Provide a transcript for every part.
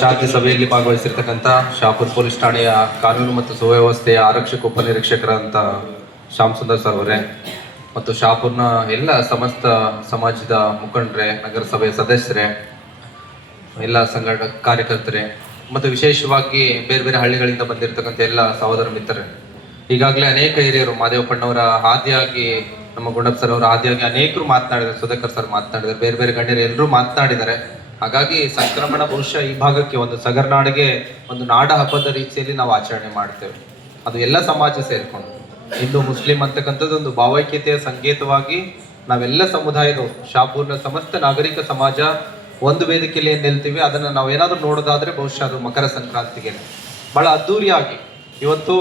ಶಾಂತಿ ಸಭೆಯಲ್ಲಿ ಭಾಗವಹಿಸಿರ್ತಕ್ಕಂಥ ಶಾಪುರ್ ಪೊಲೀಸ್ ಠಾಣೆಯ ಕಾನೂನು ಮತ್ತು ಸುವ್ಯವಸ್ಥೆಯ ಆರಕ್ಷಕ ಉಪನಿರೀಕ್ಷಕರಂತ ಶ್ಯಾಮ್ ಸುಂದರ್ ಸರ್ ಅವರೇ ಮತ್ತು ಶಾಪುರ್ನ ಎಲ್ಲ ಸಮಸ್ತ ಸಮಾಜದ ಮುಖಂಡರೇ, ನಗರಸಭೆಯ ಸದಸ್ಯರೇ, ಎಲ್ಲ ಕಾರ್ಯಕರ್ತರೇ ಮತ್ತು ವಿಶೇಷವಾಗಿ ಬೇರೆ ಬೇರೆ ಹಳ್ಳಿಗಳಿಂದ ಬಂದಿರತಕ್ಕಂಥ ಎಲ್ಲ ಸಹೋದರ ಮಿತ್ರರೇ, ಈಗಾಗಲೇ ಅನೇಕ ಹಿರಿಯರು ಮಾದೇವಪ್ಪಣ್ಣವರ ಆದಿಯಾಗಿ, ನಮ್ಮ ಗುಂಡಪ್ಪ ಸರ್ ಅವರ ಆದಿಯಾಗಿ ಅನೇಕರು ಮಾತನಾಡಿದ್ದಾರೆ, ಸುಧಾಕರ್ ಸರ್ ಮಾತನಾಡಿದ್ದಾರೆ, ಬೇರೆ ಬೇರೆ ಗಣ್ಯರು ಎಲ್ಲರೂ ಮಾತನಾಡಿದ್ದಾರೆ. ಹಾಗಾಗಿ ಸಂಕ್ರಮಣ ಬಹುಶಃ ಈ ಭಾಗಕ್ಕೆ ಒಂದು ಸಗರ್ನಾಡಿಗೆ ಒಂದು ನಾಡ ಹಬ್ಬದ ರೀತಿಯಲ್ಲಿ ನಾವು ಆಚರಣೆ ಮಾಡ್ತೇವೆ. ಅದು ಎಲ್ಲ ಸಮಾಜ ಸೇರ್ಕೊಂಡು ಹಿಂದೂ ಮುಸ್ಲಿಂ ಅಂತಕ್ಕಂಥದ್ದು ಒಂದು ಭಾವೈಕ್ಯತೆಯ ಸಂಕೇತವಾಗಿ ನಾವೆಲ್ಲ ಸಮುದಾಯದವರು, ಶಾಪೂರ್ನ ಸಮಸ್ತ ನಾಗರಿಕ ಸಮಾಜ ಒಂದು ವೇದಿಕೆಯಲ್ಲಿ ಏನ್ ನಿಲ್ತೀವಿ, ಅದನ್ನ ನಾವು ಏನಾದ್ರೂ ನೋಡೋದಾದ್ರೆ ಬಹುಶಃ ಅದು ಮಕರ ಸಂಕ್ರಾಂತಿಗೆ ಬಹಳ ಅದ್ದೂರಿಯಾಗಿ ಇವತ್ತು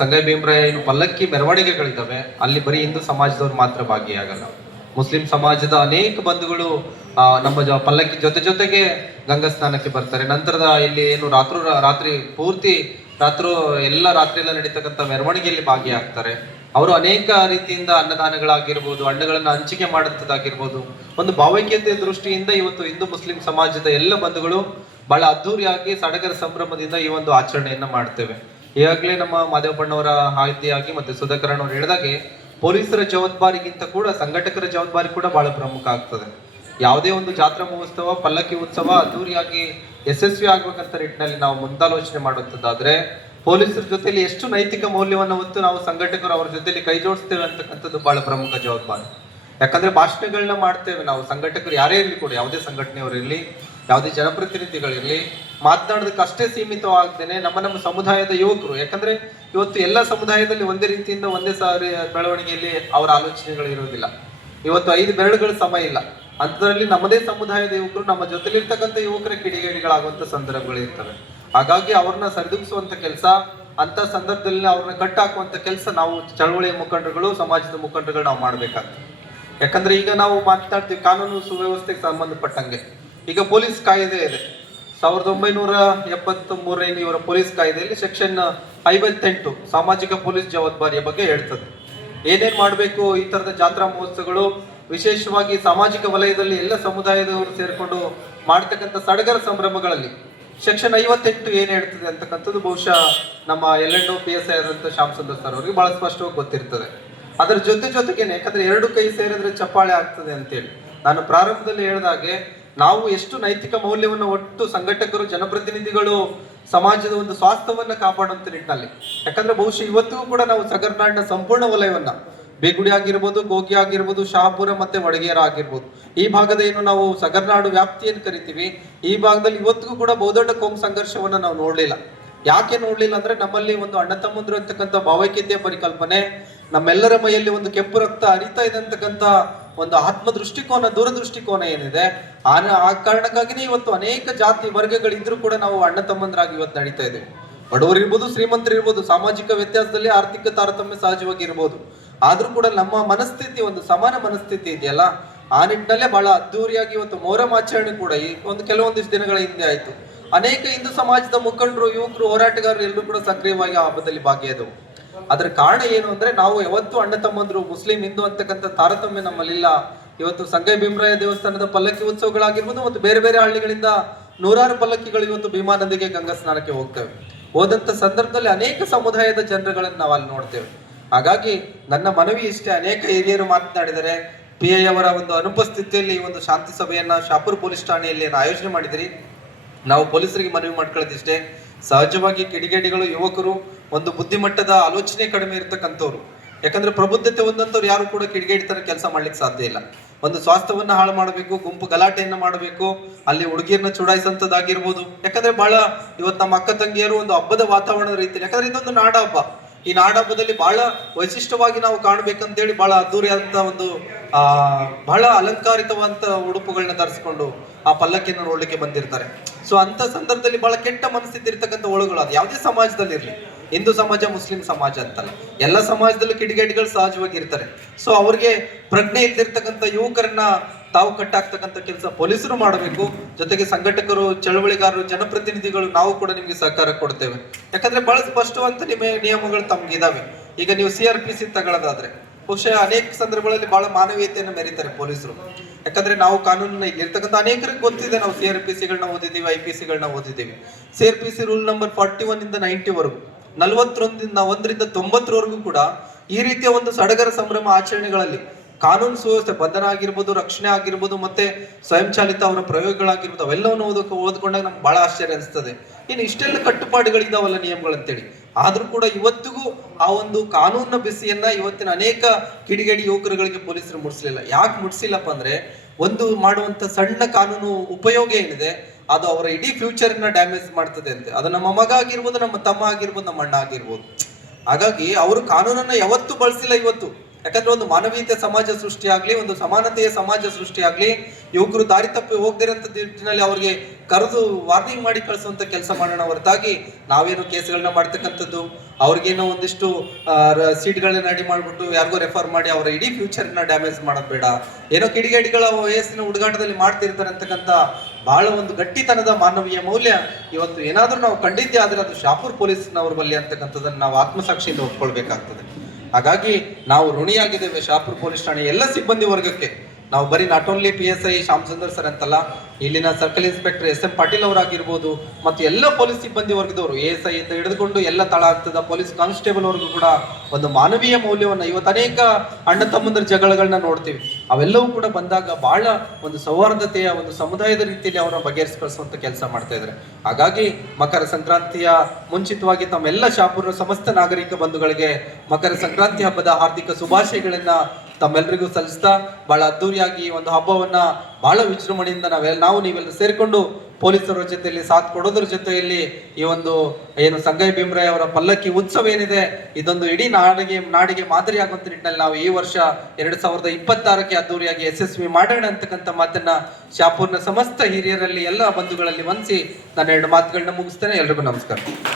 ಸಂಗೈ ಭೀಮರಾಯ ಏನು ಪಲ್ಲಕ್ಕಿ ಮೆರವಣಿಗೆಗಳಿದ್ದಾವೆ, ಅಲ್ಲಿ ಬರೀ ಹಿಂದೂ ಸಮಾಜದವ್ರು ಮಾತ್ರ ಭಾಗಿಯಾಗಲ್ಲ. ಮುಸ್ಲಿಂ ಸಮಾಜದ ಅನೇಕ ಬಂಧುಗಳು ನಮ್ಮ ಪಲ್ಲಕ್ಕಿ ಜೊತೆಗೆ ಗಂಗಾ ಸ್ನಾನಕ್ಕೆ ಬರ್ತಾರೆ. ನಂತರದ ಇಲ್ಲಿ ಏನು ರಾತ್ರಿ ಪೂರ್ತಿ ಎಲ್ಲ ರಾತ್ರಿಯೆಲ್ಲ ನಡೀತಕ್ಕಂಥ ಮೆರವಣಿಗೆಯಲ್ಲಿ ಭಾಗಿಯಾಗ್ತಾರೆ. ಅವರು ಅನೇಕ ರೀತಿಯಿಂದ ಅನ್ನದಾನಗಳಾಗಿರ್ಬೋದು, ಹಣ್ಣುಗಳನ್ನ ಹಂಚಿಕೆ ಮಾಡುತ್ತದಾಗಿರ್ಬೋದು, ಒಂದು ಭಾವೈಕ್ಯತೆ ದೃಷ್ಟಿಯಿಂದ ಇವತ್ತು ಹಿಂದೂ ಮುಸ್ಲಿಂ ಸಮಾಜದ ಎಲ್ಲ ಬಂಧುಗಳು ಬಹಳ ಅದ್ದೂರಿಯಾಗಿ ಸಡಗರ ಸಂಭ್ರಮದಿಂದ ಈ ಒಂದು ಆಚರಣೆಯನ್ನ ಮಾಡ್ತೇವೆ. ಈಗಾಗಲೇ ನಮ್ಮ ಮಾದೇವಪ್ಪಣ್ಣವರ ಆಯ್ಕೆಯಾಗಿ ಮತ್ತೆ ಸುಧಾಕರ್ ಅವರು ಹೇಳಿದಾಗೆ ಪೊಲೀಸರ ಜವಾಬ್ದಾರಿಗಿಂತ ಕೂಡ ಸಂಘಟಕರ ಜವಾಬ್ದಾರಿ ಕೂಡ ಬಹಳ ಪ್ರಮುಖ ಆಗ್ತದೆ. ಯಾವುದೇ ಒಂದು ಜಾತ್ರಾ ಮಹೋತ್ಸವ, ಪಲ್ಲಕ್ಕಿ ಉತ್ಸವ ಅದ್ದೂರಿಯಾಗಿ ಯಶಸ್ವಿ ಆಗ್ಬೇಕಂತ ನಿಟ್ಟಿನಲ್ಲಿ ನಾವು ಮುಂದಾಲೋಚನೆ ಮಾಡುವಂತದ್ದಾದ್ರೆ ಪೊಲೀಸರ ಜೊತೆಲಿ ಎಷ್ಟು ನೈತಿಕ ಮೌಲ್ಯವನ್ನು ಹೊತ್ತು ನಾವು ಸಂಘಟಕರು ಅವ್ರ ಜೊತೆಲಿ ಕೈ ಜೋಡಿಸ್ತೇವೆ ಅಂತಕ್ಕಂಥದ್ದು ಬಹಳ ಪ್ರಮುಖ ಜವಾಬ್ದಾರಿ. ಯಾಕಂದ್ರೆ ಭಾಷಣಗಳನ್ನ ಮಾಡ್ತೇವೆ ನಾವು, ಸಂಘಟಕರು ಯಾರೇ ಇರಲಿ ಕೂಡ, ಯಾವುದೇ ಸಂಘಟನೆಯವರಿರ್ಲಿ, ಯಾವುದೇ ಜನಪ್ರತಿನಿಧಿಗಳಿರ್ಲಿ, ಮಾತನಾಡೋದಕ್ಕೆ ಅಷ್ಟೇ ಸೀಮಿತವಾಗ್ದೇನೆ ನಮ್ಮ ಸಮುದಾಯದ ಯುವಕರು, ಯಾಕಂದ್ರೆ ಇವತ್ತು ಎಲ್ಲ ಸಮುದಾಯದಲ್ಲಿ ಒಂದೇ ರೀತಿಯಿಂದ ಒಂದೇ ಸಾರಿ ಬೆಳವಣಿಗೆಯಲ್ಲಿ ಅವರ ಆಲೋಚನೆಗಳು ಇರುವುದಿಲ್ಲ. ಇವತ್ತು 5 ಬೆರಳುಗಳ ಸಮ ಇಲ್ಲ. ಅಂಥದ್ರಲ್ಲಿ ನಮ್ಮದೇ ಸಮುದಾಯದ ಯುವಕರು ನಮ್ಮ ಜೊತೆಲಿರ್ತಕ್ಕಂಥ ಯುವಕರ ಕಿಡಿಗೇಡಿಗಳಾಗುವಂತ ಸಂದರ್ಭಗಳು ಇರ್ತವೆ. ಹಾಗಾಗಿ ಅವ್ರನ್ನ ಸರಿದೂಗಿಸುವಂತ ಕೆಲಸ, ಅಂತ ಸಂದರ್ಭದಲ್ಲಿ ಅವ್ರನ್ನ ಕಟ್ಟಾಕುವಂತ ಕೆಲಸ ನಾವು ಚಳವಳಿಯ ಮುಖಂಡರುಗಳು, ಸಮಾಜದ ಮುಖಂಡರುಗಳು ನಾವು ಮಾಡ್ಬೇಕಾಗ್ತದೆ. ಯಾಕಂದ್ರೆ ಈಗ ನಾವು ಮಾತನಾಡ್ತೀವಿ ಕಾನೂನು ಸುವ್ಯವಸ್ಥೆಗೆ ಸಂಬಂಧಪಟ್ಟಂಗೆ. ಈಗ ಪೊಲೀಸ್ ಕಾಯ್ದೆ ಇದೆ, 1973 ಇವರ ಪೊಲೀಸ್ ಕಾಯ್ದೆಯಲ್ಲಿ ಸೆಕ್ಷನ್ 58 ಸಾಮಾಜಿಕ ಪೊಲೀಸ್ ಜವಾಬ್ದಾರಿಯ ಬಗ್ಗೆ ಹೇಳ್ತದೆ. ಏನೇನ್ ಮಾಡ್ಬೇಕು ಈ ತರದ ಜಾತ್ರಾ ಮಹೋತ್ಸವಗಳು, ವಿಶೇಷವಾಗಿ ಸಾಮಾಜಿಕ ವಲಯದಲ್ಲಿ ಎಲ್ಲ ಸಮುದಾಯದವರು ಸೇರ್ಕೊಂಡು ಮಾಡ್ತಕ್ಕಂಥ ಸಡಗರ ಸಂಭ್ರಮಗಳಲ್ಲಿ ಸೆಕ್ಷನ್ 58 ಏನ್ ಹೇಳ್ತದೆ ಅಂತಕ್ಕಂಥದ್ದು ಬಹುಶಃ ನಮ್ಮ LNO PSI ಆದಂತ ಶ್ಯಾಮ್ ಸುಂದರ್ ಸರ್ ಅವರಿಗೆ ಬಹಳ ಸ್ಪಷ್ಟವಾಗಿ ಗೊತ್ತಿರ್ತದೆ. ಅದರ ಜೊತೆಗೇನೆ, ಯಾಕಂದ್ರೆ 2 ಕೈ ಸೇರಿದ್ರೆ ಚಪ್ಪಾಳೆ ಆಗ್ತದೆ ಅಂತೇಳಿ ನಾನು ಪ್ರಾರಂಭದಲ್ಲಿ ಹೇಳಿದಾಗೆ, ನಾವು ಎಷ್ಟು ನೈತಿಕ ಮೌಲ್ಯವನ್ನು ಒಟ್ಟು ಸಂಘಟಕರು, ಜನಪ್ರತಿನಿಧಿಗಳು ಸಮಾಜದ ಒಂದು ಸ್ವಾಸ್ಥ್ಯವನ್ನ ಕಾಪಾಡುವಂತ ನಿಟ್ಟಿನಲ್ಲಿ, ಯಾಕಂದ್ರೆ ಬಹುಶಃ ಇವತ್ತಿಗೂ ಕೂಡ ನಾವು ಸಗರ್ನಾಡಿನ ಸಂಪೂರ್ಣ ವಲಯವನ್ನ, ಬೇಗುಡಿ ಆಗಿರ್ಬೋದು, ಗೋಗಿ ಆಗಿರ್ಬೋದು, ಶಹಾಪುರ ಮತ್ತೆ ವಡಗೇರ ಆಗಿರ್ಬೋದು, ಈ ಭಾಗದ ಏನು ನಾವು ಸಗರ್ನಾಡು ವ್ಯಾಪ್ತಿಯನ್ನು ಕರಿತೀವಿ, ಈ ಭಾಗದಲ್ಲಿ ಇವತ್ತಿಗೂ ಕೂಡ ಬಹುದೊಡ್ಡ ಕೋಮು ಸಂಘರ್ಷವನ್ನ ನಾವು ನೋಡ್ಲಿಲ್ಲ. ಯಾಕೆ ನೋಡ್ಲಿಲ್ಲ ಅಂದ್ರೆ ನಮ್ಮಲ್ಲಿ ಒಂದು ಅಣ್ಣ ತಮ್ಮಂದ್ರು ಅಂತಕ್ಕಂಥ ಭಾವೈಕ್ಯತೆಯ ಪರಿಕಲ್ಪನೆ, ನಮ್ಮೆಲ್ಲರ ಮೈಯಲ್ಲಿ ಒಂದು ಕೆಂಪು ರಕ್ತ ಹರಿತಾ ಇದೆ ಅಂತಕ್ಕಂಥ ಒಂದು ಆತ್ಮ ದೃಷ್ಟಿಕೋನ, ದೂರದೃಷ್ಟಿಕೋನ ಏನಿದೆ, ಆ ಕಾರಣಕ್ಕಾಗಿನೇ ಇವತ್ತು ಅನೇಕ ಜಾತಿ ವರ್ಗಗಳಿದ್ರೂ ಕೂಡ ನಾವು ಅಣ್ಣ ತಮ್ಮಂದ್ರಾಗಿ ಇವತ್ತು ನಡೀತಾ ಇದ್ದೇವೆ. ಬಡವರು ಇರ್ಬೋದು, ಶ್ರೀಮಂತರು ಇರ್ಬೋದು, ಸಾಮಾಜಿಕ ವ್ಯತ್ಯಾಸದಲ್ಲಿ ಆರ್ಥಿಕ ತಾರತಮ್ಯ ಸಹಜವಾಗಿ ಇರ್ಬೋದು, ಆದ್ರೂ ಕೂಡ ನಮ್ಮ ಮನಸ್ಥಿತಿ ಒಂದು ಸಮಾನ ಮನಸ್ಥಿತಿ ಇದೆಯಲ್ಲ, ಆ ನಿಟ್ಟಿನಲ್ಲೇ ಬಹಳ ಅದ್ದೂರಿಯಾಗಿ ಇವತ್ತು ಮೊಹರಂ ಆಚರಣೆ ಕೂಡ ಈ ಕೆಲವೊಂದಿಷ್ಟು ದಿನಗಳ ಹಿಂದೆ ಆಯ್ತು. ಅನೇಕ ಹಿಂದೂ ಸಮಾಜದ ಮುಖಂಡರು, ಯುವಕರು, ಹೋರಾಟಗಾರರು ಎಲ್ಲರೂ ಕೂಡ ಸಕ್ರಿಯವಾಗಿ ಆ ಹಬ್ಬದಲ್ಲಿ ಭಾಗಿಯಾದವು. ಅದರ ಕಾರಣ ಏನು ಅಂದ್ರೆ ನಾವು ಯಾವತ್ತು ಅಣ್ಣ ತಮ್ಮಂದ್ರು, ಮುಸ್ಲಿಂ ಹಿಂದೂ ಅಂತಕ್ಕಂಥ ತಾರತಮ್ಯ ನಮ್ಮಲ್ಲಿಲ್ಲ. ಇವತ್ತು ಸಂಗೈ ಭೀಮರಾಯ ದೇವಸ್ಥಾನದ ಪಲ್ಲಕ್ಕಿ ಉತ್ಸವಗಳಾಗಿರ್ಬೋದು ಮತ್ತು ಬೇರೆ ಬೇರೆ ಹಳ್ಳಿಗಳಿಂದ ನೂರಾರು ಪಲ್ಲಕ್ಕಿಗಳು ಇವತ್ತು ಭೀಮಾ ನದಿಗೆ ಗಂಗಾ ಸ್ನಾನಕ್ಕೆ ಹೋಗ್ತೇವೆ. ಹೋದಂತ ಸಂದರ್ಭದಲ್ಲಿ ಅನೇಕ ಸಮುದಾಯದ ಜನರುಗಳನ್ನ ನಾವು ಅಲ್ಲಿ ನೋಡ್ತೇವೆ. ಹಾಗಾಗಿ ನನ್ನ ಮನವಿ ಇಷ್ಟೇ, ಅನೇಕ ಹಿರಿಯರು ಮಾತನಾಡಿದರೆ, PI ಅವರ ಒಂದು ಅನುಪಸ್ಥಿತಿಯಲ್ಲಿ ಈ ಒಂದು ಶಾಂತಿ ಸಭೆಯನ್ನ ಶಾಪುರ್ ಪೊಲೀಸ್ ಠಾಣೆಯಲ್ಲಿ ಆಯೋಜನೆ ಮಾಡಿದಿರಿ. ನಾವು ಪೊಲೀಸರಿಗೆ ಮನವಿ ಮಾಡ್ಕೊಳ್ಳೋದಿಷ್ಟೇ, ಸಹಜವಾಗಿ ಕಿಡಿಗೇಡಿಗಳು, ಯುವಕರು, ಒಂದು ಬುದ್ಧಿಮಟ್ಟದ ಆಲೋಚನೆ ಕಡಿಮೆ ಇರತಕ್ಕಂಥವ್ರು, ಯಾಕಂದ್ರೆ ಪ್ರಬುದ್ಧತೆ ಹೊಂದಂತವ್ರು ಯಾರು ಕೂಡ ಕಿಡಿಗೇಡಿತರ ಕೆಲಸ ಮಾಡ್ಲಿಕ್ಕೆ ಸಾಧ್ಯ ಇಲ್ಲ. ಒಂದು ಸ್ವಾಸ್ಥ್ಯವನ್ನ ಹಾಳು ಮಾಡಬೇಕು, ಗುಂಪು ಗಲಾಟೆಯನ್ನ ಮಾಡಬೇಕು, ಅಲ್ಲಿ ಹುಡುಗಿಯರನ್ನ ಚುಡಾಯಿಸಂತದ್ದಾಗಿರ್ಬೋದು. ಯಾಕಂದ್ರೆ ಬಹಳ ಇವತ್ತು ನಮ್ಮ ಅಕ್ಕ ತಂಗಿಯರು ಒಂದು ಹಬ್ಬದ ವಾತಾವರಣದ ರೀತಿಯಲ್ಲಿ, ಯಾಕಂದ್ರೆ ಇದೊಂದು ನಾಡ ಹಬ್ಬ, ಈ ನಾಡ ಹಬ್ಬದಲ್ಲಿ ಬಹಳ ವೈಶಿಷ್ಟ್ಯವಾಗಿ ನಾವು ಕಾಣ್ಬೇಕಂತೇಳಿ ಬಹಳ ಅದ್ದೂರಿಯಾದಂತ ಒಂದು ಬಹಳ ಅಲಂಕಾರಿತವಂತ ಉಡುಪುಗಳನ್ನ ಧರಿಸಿಕೊಂಡು ಆ ಪಲ್ಲಕ್ಕಿಯನ್ನು ನೋಡ್ಲಿಕ್ಕೆ ಬಂದಿರ್ತಾರೆ. ಸೊ ಅಂತ ಸಂದರ್ಭದಲ್ಲಿ ಬಹಳ ಕೆಟ್ಟ ಮನಸ್ಥಿತಿ ಇರ್ತಕ್ಕಂಥ ಒಳಗಳು, ಅದು ಯಾವುದೇ ಸಮಾಜದಲ್ಲಿ ಇರ್ಲಿ, ಹಿಂದೂ ಸಮಾಜ, ಮುಸ್ಲಿಂ ಸಮಾಜ ಅಂತಲ್ಲ, ಎಲ್ಲ ಸಮಾಜದಲ್ಲೂ ಕಿಡಿಗೇಡಿಗಳು ಸಹಜವಾಗಿ ಇರ್ತಾರೆ. ಸೊ ಅವ್ರಿಗೆ ಪ್ರಜ್ಞೆ ಇದ್ದಿರ್ತಕ್ಕಂಥ ಯುವಕರನ್ನ ತಾವು ಕಟ್ಟಾಕ್ತಕ್ಕಂಥ ಕೆಲಸ ಪೊಲೀಸರು ಮಾಡಬೇಕು. ಜೊತೆಗೆ ಸಂಘಟಕರು, ಚಳವಳಿಗಾರರು, ಜನಪ್ರತಿನಿಧಿಗಳು ನಾವು ಕೂಡ ನಿಮ್ಗೆ ಸಹಕಾರ ಕೊಡ್ತೇವೆ. ಯಾಕಂದ್ರೆ ಬಹಳ ಸ್ಪಷ್ಟವಂತ ನಿಯಮಗಳು ತಮ್ಗಿದಾವೆ. ಈಗ ನೀವು CRPC ತಗೊಳ್ಳೋದಾದ್ರೆ ಬಹುಶಃ ಅನೇಕ ಸಂದರ್ಭಗಳಲ್ಲಿ ಬಹಳ ಮಾನವೀಯತೆಯನ್ನು ಮೆರೀತಾರೆ ಪೊಲೀಸರು. ಯಾಕಂದ್ರೆ ನಾವು ಕಾನೂನಿನ ಇಲ್ಲಿರ್ತಕ್ಕಂಥ ಅನೇಕರಿಗೆ ಗೊತ್ತಿದೆ, ನಾವು CRPCಗಳನ್ನ ಓದಿದ್ದೀವಿ, IPCಗಳನ್ನ ಓದಿದ್ದೀವಿ. CRPC ರೂಲ್ ನಂಬರ್ 41 ಇಂದ 90 ವರೆಗೂ, 41ರಿಂದ 90ರವರೆಗೂ ಕೂಡ ಈ ರೀತಿಯ ಒಂದು ಸಡಗರ ಸಂಭ್ರಮ ಆಚರಣೆಗಳಲ್ಲಿ ಕಾನೂನು ಸುವ್ಯವಸ್ಥೆ, ಬಂಧನ ಆಗಿರ್ಬೋದು, ರಕ್ಷಣೆ ಆಗಿರ್ಬೋದು, ಮತ್ತೆ ಸ್ವಯಂಚಾಲಿತ ಅವರ ಪ್ರಯೋಗಗಳಾಗಿರ್ಬೋದು, ಅವೆಲ್ಲವನ್ನು ಓದ್ಕೊಂಡಾಗ ನಮ್ಗೆ ಬಹಳ ಆಶ್ಚರ್ಯ ಅನಿಸ್ತದೆ. ಇನ್ನು ಇಷ್ಟೆಲ್ಲ ಕಟ್ಟುಪಾಡುಗಳಿದಾವಲ್ಲ, ನಿಯಮಗಳಂತೇಳಿ, ಆದ್ರೂ ಕೂಡ ಇವತ್ತಿಗೂ ಆ ಒಂದು ಕಾನೂನಿನ ಬಿಸಿಯನ್ನ ಇವತ್ತಿನ ಅನೇಕ ಕಿಡಿಗೇಡಿ ಯುವಕರುಗಳಿಗೆ ಪೊಲೀಸರು ಮುಟ್ಸ್ಲಿಲ್ಲ. ಯಾಕೆ ಮುಟ್ಸಿಲ್ಲಪ್ಪ ಅಂದ್ರೆ, ಒಂದು ಮಾಡುವಂತ ಸಣ್ಣ ಕಾನೂನು ಉಪಯೋಗ ಏನಿದೆ ಅದು ಅವರ ಇಡೀ ಫ್ಯೂಚರ್ ನ ಡ್ಯಾಮೇಜ್ ಮಾಡ್ತದೆ ಅಂತೆ. ಅದು ನಮ್ಮ ಮಗ ಆಗಿರ್ಬೋದು, ನಮ್ಮ ತಮ್ಮ ಆಗಿರ್ಬೋದು, ನಮ್ಮ ಅಣ್ಣ ಆಗಿರ್ಬೋದು. ಹಾಗಾಗಿ ಅವರು ಕಾನೂನನ್ನ ಯಾವತ್ತೂ ಬಳಸಿಲ್ಲ ಇವತ್ತು. ಯಾಕಂದ್ರೆ ಒಂದು ಮಾನವೀಯತೆ ಸಮಾಜ ಸೃಷ್ಟಿ ಆಗ್ಲಿ, ಒಂದು ಸಮಾನತೆಯ ಸಮಾಜ ಸೃಷ್ಟಿ ಆಗ್ಲಿ, ಯುವಕರು ದಾರಿ ತಪ್ಪಿ ಹೋಗದಿರಂತ ನಿಟ್ಟಿನಲ್ಲಿ ಅವ್ರಿಗೆ ಕರೆದು ವಾರ್ನಿಂಗ್ ಮಾಡಿ ಕಳಿಸುವಂತ ಕೆಲಸ ಮಾಡೋಣ ಹೊರತಾಗಿ ನಾವೇನೋ ಕೇಸ್ಗಳನ್ನ ಮಾಡ್ತಕ್ಕಂಥದ್ದು, ಅವ್ರಿಗೇನೋ ಒಂದಿಷ್ಟು ಸೀಟ್ಗಳನ್ನ ರೆಡಿ ಮಾಡ್ಬಿಟ್ಟು ಯಾರಿಗೋ ರೆಫರ್ ಮಾಡಿ ಅವರ ಇಡೀ ಫ್ಯೂಚರ್ನ ಡ್ಯಾಮೇಜ್ ಮಾಡೋದು ಬೇಡ. ಏನೋ ಕಿಡಿಗೇಡಿಗಳ ವಯಸ್ಸಿನ ಹುಡುಗಾಟದಲ್ಲಿ ಮಾಡ್ತಿರ್ತಾರೆ ಅಂತಕ್ಕಂಥ ಬಹಳ ಒಂದು ಗಟ್ಟಿತನದ ಮಾನವೀಯ ಮೌಲ್ಯ ಇವತ್ತು ಏನಾದ್ರೂ ನಾವು ಕಂಡಿದ್ದೆ ಆದ್ರೆ ಅದು ಶಾಪುರ್ ಪೊಲೀಸ್ನವ್ರ ಬಲ್ಲಿ ಅಂತಕ್ಕಂಥದ್ದನ್ನ ನಾವು ಆತ್ಮಸಾಕ್ಷಿಯಿಂದ ಒಪ್ಕೊಳ್ಬೇಕಾಗ್ತದೆ. ಹಾಗಾಗಿ ನಾವು ಋಣಿಯಾಗಿದ್ದೇವೆ ಶಾಪುರ್ ಪೊಲೀಸ್ ಠಾಣೆ ಎಲ್ಲ ಸಿಬ್ಬಂದಿ ವರ್ಗಕ್ಕೆ. ನಾವು ಬರೀ not only PSI Shyam Sundar sir ಅಂತಲ್ಲ, ಇಲ್ಲಿನ ಸರ್ಕಲ್ ಇನ್ಸ್ಪೆಕ್ಟರ್ SM ಪಾಟೀಲ್ ಅವರಾಗಿರ್ಬೋದು, ಮತ್ತು ಎಲ್ಲ ಪೊಲೀಸ್ ಸಿಬ್ಬಂದಿ ವರ್ಗದವರು, ASI ಇಂದ ಹಿಡಿದುಕೊಂಡು ಎಲ್ಲ ತಳ ಆಗ್ತದ ಪೊಲೀಸ್ ಕಾನ್ಸ್ಟೇಬಲ್ ವರ್ಗೂ ಕೂಡ ಒಂದು ಮಾನವೀಯ ಮೌಲ್ಯವನ್ನ, ಇವತ್ತು ಅನೇಕ ಅಣ್ಣ ತಮ್ಮಂದ್ರ ಜಗಳಗಳನ್ನ ನೋಡ್ತೀವಿ, ಅವೆಲ್ಲವೂ ಕೂಡ ಬಂದಾಗ ಬಹಳ ಒಂದು ಸೌಹಾರ್ದತೆಯ ಒಂದು ಸಮುದಾಯದ ರೀತಿಯಲ್ಲಿ ಅವರನ್ನು ಬಗೆಹರಿಸಿಕೊಳ್ಳುವಂತ ಕೆಲಸ ಮಾಡ್ತಾ ಇದ್ದಾರೆ. ಹಾಗಾಗಿ ಮಕರ ಸಂಕ್ರಾಂತಿಯ ಮುಂಚಿತವಾಗಿ ತಮ್ಮೆಲ್ಲ ಶಾಪುರ ಸಮಸ್ತ ನಾಗರಿಕ ಬಂಧುಗಳಿಗೆ ಮಕರ ಸಂಕ್ರಾಂತಿ ಹಬ್ಬದ ಹಾರ್ದಿಕ ಶುಭಾಶಯಗಳನ್ನ ತಮ್ಮೆಲ್ಲರಿಗೂ ಸಲ್ಲಿಸ್ತಾ, ಬಹಳ ಅದ್ದೂರಿಯಾಗಿ ಒಂದು ಹಬ್ಬವನ್ನ ಬಹಳ ವಿಜೃಂಭಣೆಯಿಂದ ನಾವು ನೀವೆಲ್ಲರೂ ಸೇರಿಕೊಂಡು ಪೊಲೀಸರ ಜೊತೆಯಲ್ಲಿ ಸಾಥ್ ಕೊಡೋದ್ರ ಜೊತೆಯಲ್ಲಿ ಈ ಒಂದು ಏನು ಸಂಗಯ್ಯ ಭೀಮರಾಯ್ ಅವರ ಪಲ್ಲಕ್ಕಿ ಉತ್ಸವ ಏನಿದೆ, ಇದೊಂದು ಇಡೀ ನಾಡಿಗೆ ಮಾದರಿ ಆಗುವಂತ ನಿಟ್ಟಿನಲ್ಲಿ ನಾವು ಈ ವರ್ಷ 2026ಕ್ಕೆ ಅದ್ದೂರಿಯಾಗಿ ಯಶಸ್ವಿ ಮಾಡೋಣ ಅಂತಕ್ಕಂಥ ಮಾತನ್ನ ಶಾಪೂರ್ನ ಸಮಸ್ತ ಹಿರಿಯರಲ್ಲಿ ಎಲ್ಲ ಬಂಧುಗಳಲ್ಲಿ ವಂದಿಸಿ ನಾನು 2 ಮಾತುಗಳನ್ನ ಮುಗಿಸ್ತೇನೆ. ಎಲ್ರಿಗೂ ನಮಸ್ಕಾರ.